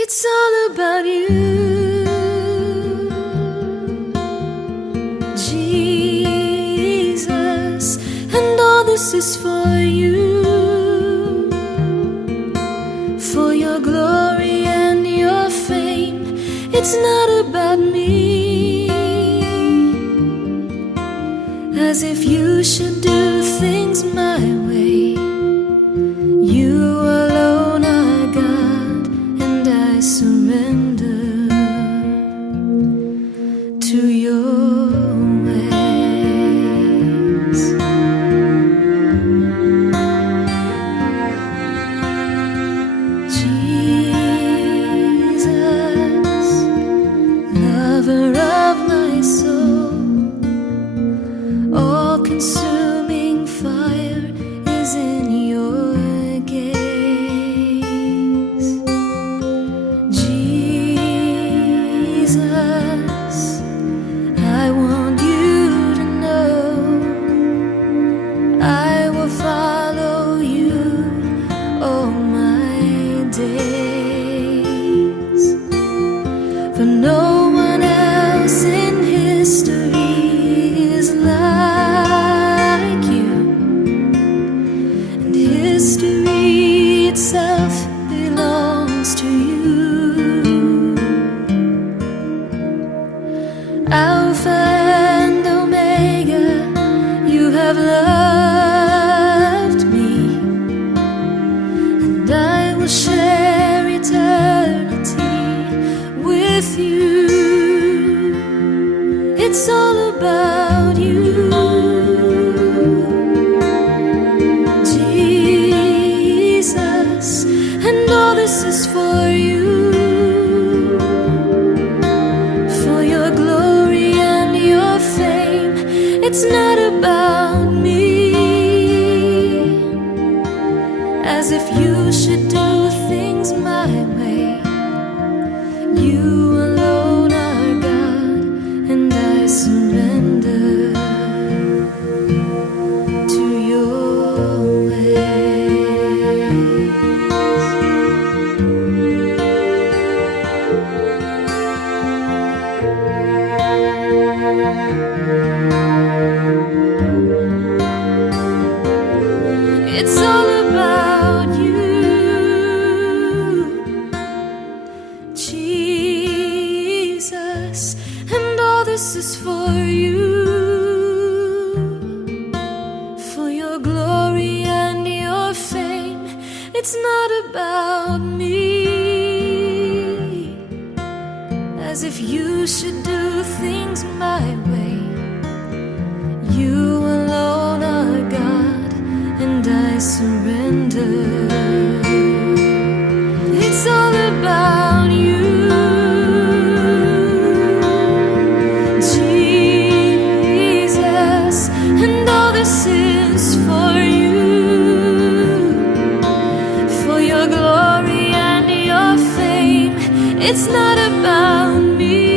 It's all about you, Jesus, and all this is for you, for your glory and your fame. It's not about me, as if you should do things my way. You alone are God, and I surrender to your ways. Jesus, lover of my soul, all-consuming fire is in your gaze. Jesus, I want you to know I will follow you all my days, for no one else in history is like you, and history itself belongs to you. Alpha and Omega, you have loved me, and I will share eternity with you. It's all about you, Jesus, and all this is for you, for your glory and your fame. It's not about me, as if you should do things my way. You alone are God, and I surrender to your ways. It's all about you, Jesus, and all this is for you, for your glory and your fame. It's not about me, as if you should do things my way. You alone are God, and I surrender. It's all about you, Jesus, and all this is for you, for your glory and your fame. It's not about me,